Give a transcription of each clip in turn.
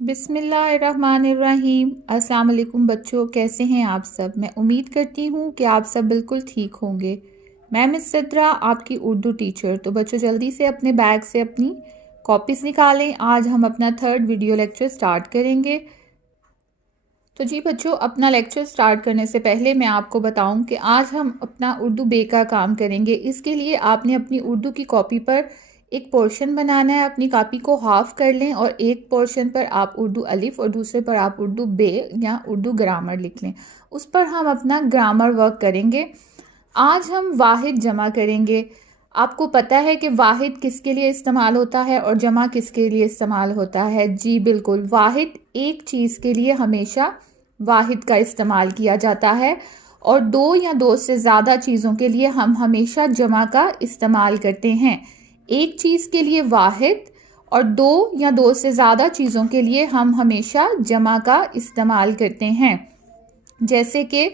بسم اللہ الرحمن الرحیم۔ السلام علیکم بچوں، کیسے ہیں آپ سب؟ میں امید کرتی ہوں کہ آپ سب بالکل ٹھیک ہوں گے۔ میں مس صدرہ، آپ کی اردو ٹیچر۔ تو بچوں جلدی سے اپنے بیگ سے اپنی کاپیز نکالیں، آج ہم اپنا 3rd ویڈیو لیکچر سٹارٹ کریں گے۔ تو جی بچوں، اپنا لیکچر سٹارٹ کرنے سے پہلے میں آپ کو بتاؤں کہ آج ہم اپنا اردو بے کا کام کریں گے۔ اس کے لیے آپ نے اپنی اردو کی کاپی پر ایک پورشن بنانا ہے، اپنی کاپی کو ہاف کر لیں اور ایک پورشن پر آپ اردو الف اور دوسرے پر آپ اردو بے یا اردو گرامر لکھ لیں۔ اس پر ہم اپنا گرامر ورک کریں گے۔ آج ہم واحد جمع کریں گے۔ آپ کو پتہ ہے کہ واحد کس کے لیے استعمال ہوتا ہے اور جمع کس کے لیے استعمال ہوتا ہے؟ جی بالکل، واحد ایک چیز کے لیے ہمیشہ واحد کا استعمال کیا جاتا ہے، اور دو یا دو سے زیادہ چیزوں کے لیے ہم ہمیشہ جمع کا استعمال کرتے ہیں۔ ایک چیز کے لیے واحد اور دو یا دو سے زیادہ چیزوں کے لیے ہم ہمیشہ جمع کا استعمال کرتے ہیں۔ جیسے کہ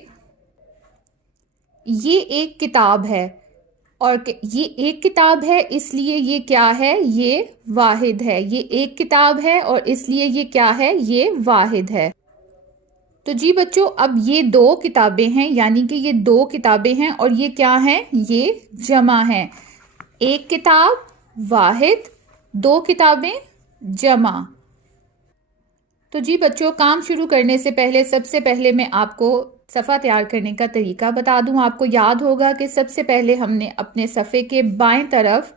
یہ ایک کتاب ہے، اور یہ ایک کتاب ہے اس لیے یہ کیا ہے؟ یہ واحد ہے۔ یہ ایک کتاب ہے اور اس لیے یہ کیا ہے؟ یہ واحد ہے۔ تو جی بچوں، اب یہ دو کتابیں ہیں، یعنی کہ یہ دو کتابیں ہیں اور یہ کیا ہیں؟ یہ جمع ہیں۔ ایک کتاب واحد، دو کتابیں جمع۔ تو جی بچوں، کام شروع کرنے سے پہلے سب سے پہلے میں آپ کو صفحہ تیار کرنے کا طریقہ بتا دوں۔ آپ کو یاد ہوگا کہ سب سے پہلے ہم نے اپنے صفحے کے بائیں طرف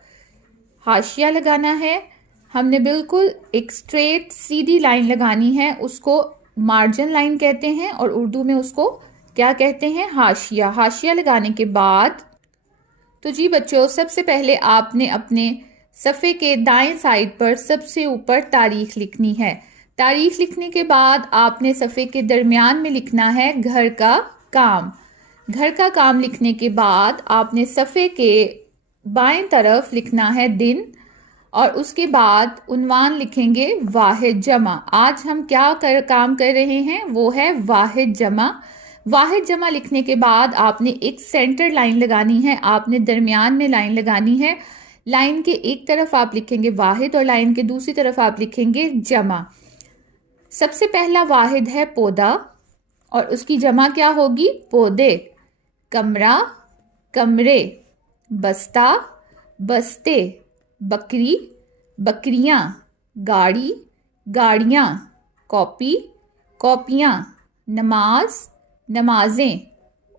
حاشیہ لگانا ہے۔ ہم نے بالکل ایک اسٹریٹ سیدھی لائن لگانی ہے، اس کو مارجن لائن کہتے ہیں اور اردو میں اس کو کیا کہتے ہیں؟ حاشیہ۔ حاشیہ لگانے کے بعد تو جی بچوں، سب سے پہلے آپ نے اپنے صفحے کے دائیں سائڈ پر سب سے اوپر تاریخ لکھنی ہے۔ تاریخ لکھنے کے بعد آپ نے صفحے کے درمیان میں لکھنا ہے گھر کا کام۔ گھر کا کام لکھنے کے بعد آپ نے صفحے کے بائیں طرف لکھنا ہے دن، اور اس کے بعد عنوان لکھیں گے واحد جمع۔ آج ہم کیا کام کر رہے ہیں؟ وہ ہے واحد جمع۔ واحد جمع لکھنے کے بعد آپ نے ایک سینٹر لائن لگانی ہے، آپ نے درمیان میں لائن لگانی ہے۔ لائن کے ایک طرف آپ لکھیں گے واحد اور لائن کے دوسری طرف آپ لکھیں گے جمع۔ سب سے پہلا واحد ہے پودا، اور اس کی جمع کیا ہوگی؟ پودے۔ کمرہ، کمرے۔ بستہ، بستے۔ بکری، بکریاں۔ گاڑی، گاڑیاں۔ کاپی، کاپیاں۔ نماز، نمازیں۔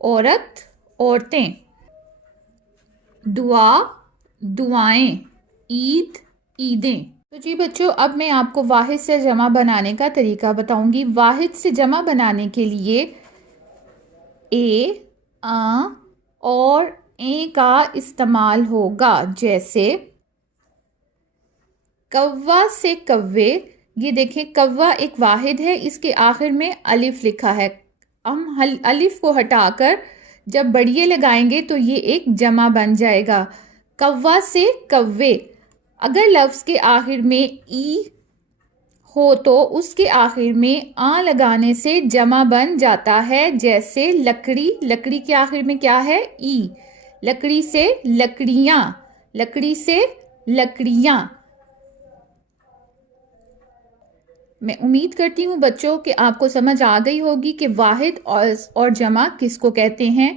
عورت، عورتیں۔ دعا، دعائیں۔ عید، عیدیں۔ تو جی بچوں، اب میں آپ کو واحد سے جمع بنانے کا طریقہ بتاؤں گی۔ واحد سے جمع بنانے کے لیے اے، آ اور اے کا استعمال ہوگا۔ جیسے کوا سے کوے۔ یہ دیکھیں، کوا ایک واحد ہے، اس کے آخر میں الف لکھا ہے۔ ہم الف کو ہٹا کر جب بڑیے لگائیں گے تو یہ ایک جمع بن جائے گا۔ کوا سے کوے۔ اگر لفظ کے آخر میں ای ہو تو اس کے آخر میں آ لگانے سے جمع بن جاتا ہے۔ جیسے لکڑی، لکڑی کے آخر میں کیا ہے؟ ای۔ لکڑی سے لکڑیاں، لکڑی سے لکڑیاں۔ میں امید کرتی ہوں بچوں کہ آپ کو سمجھ آ گئی ہوگی کہ واحد اور جمع کس کو کہتے ہیں۔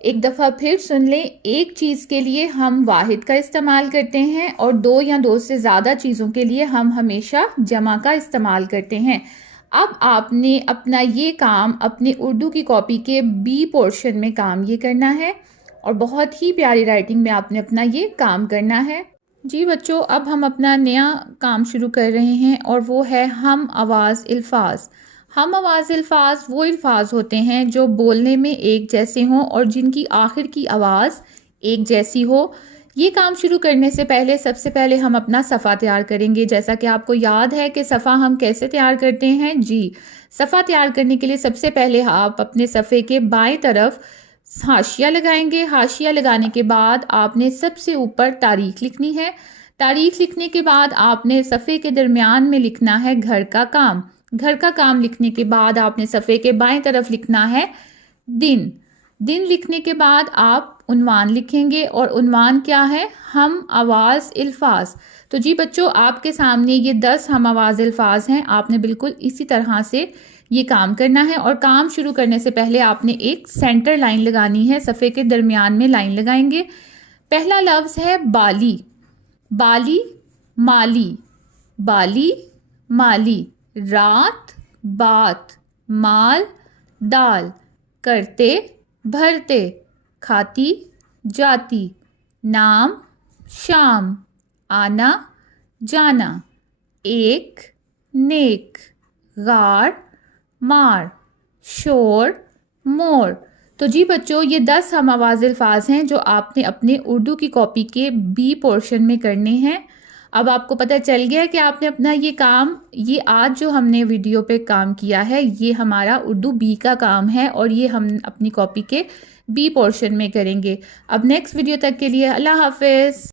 ایک دفعہ پھر سن لیں، ایک چیز کے لیے ہم واحد کا استعمال کرتے ہیں اور دو یا دو سے زیادہ چیزوں کے لیے ہم ہمیشہ جمع کا استعمال کرتے ہیں۔ اب آپ نے اپنا یہ کام اپنی اردو کی کاپی کے بی پورشن میں کام یہ کرنا ہے، اور بہت ہی پیاری رائٹنگ میں آپ نے اپنا یہ کام کرنا ہے۔ جی بچوں، اب ہم اپنا نیا کام شروع کر رہے ہیں، اور وہ ہے ہم آواز الفاظ۔ ہم آواز الفاظ وہ الفاظ ہوتے ہیں جو بولنے میں ایک جیسے ہوں اور جن کی آخر کی آواز ایک جیسی ہو۔ یہ کام شروع کرنے سے پہلے سب سے پہلے ہم اپنا صفحہ تیار کریں گے۔ جیسا کہ آپ کو یاد ہے کہ صفحہ ہم کیسے تیار کرتے ہیں؟ جی، صفحہ تیار کرنے کے لیے سب سے پہلے آپ اپنے صفحے کے بائیں طرف حاشیہ لگائیں گے۔ حاشیہ لگانے کے بعد آپ نے سب سے اوپر تاریخ لکھنی ہے۔ تاریخ لکھنے کے بعد آپ نے صفحے کے درمیان میں لکھنا ہے گھر کا کام۔ گھر کا کام لکھنے کے بعد آپ نے صفحے کے بائیں طرف لکھنا ہے دن۔ دن لکھنے کے بعد آپ عنوان لکھیں گے، اور عنوان کیا ہے؟ ہم آواز الفاظ۔ تو جی بچوں، آپ کے سامنے یہ 10 ہم آواز الفاظ ہیں، آپ نے بالکل اسی طرح سے یہ کام کرنا ہے، اور کام شروع کرنے سے پہلے آپ نے ایک سینٹر لائن لگانی ہے، صفحے کے درمیان میں لائن لگائیں گے۔ پہلا لفظ ہے بالی، بالی مالی، بالی مالی، رات بات، مال دال، کرتے بھرتے، کھاتی جاتی، نام شام، آنا جانا، ایک نیک، غار مار، شور مور۔ تو جی بچوں، یہ 10 ہم آواز الفاظ ہیں جو آپ نے اپنے اردو کی کاپی کے بی پورشن میں کرنے ہیں۔ اب آپ کو پتہ چل گیا کہ آپ نے اپنا یہ کام، یہ آج جو ہم نے ویڈیو پہ کام کیا ہے، یہ ہمارا اردو بی کا کام ہے، اور یہ ہم اپنی کاپی کے بی پورشن میں کریں گے۔ اب نیکسٹ ویڈیو تک کے لیے اللہ حافظ۔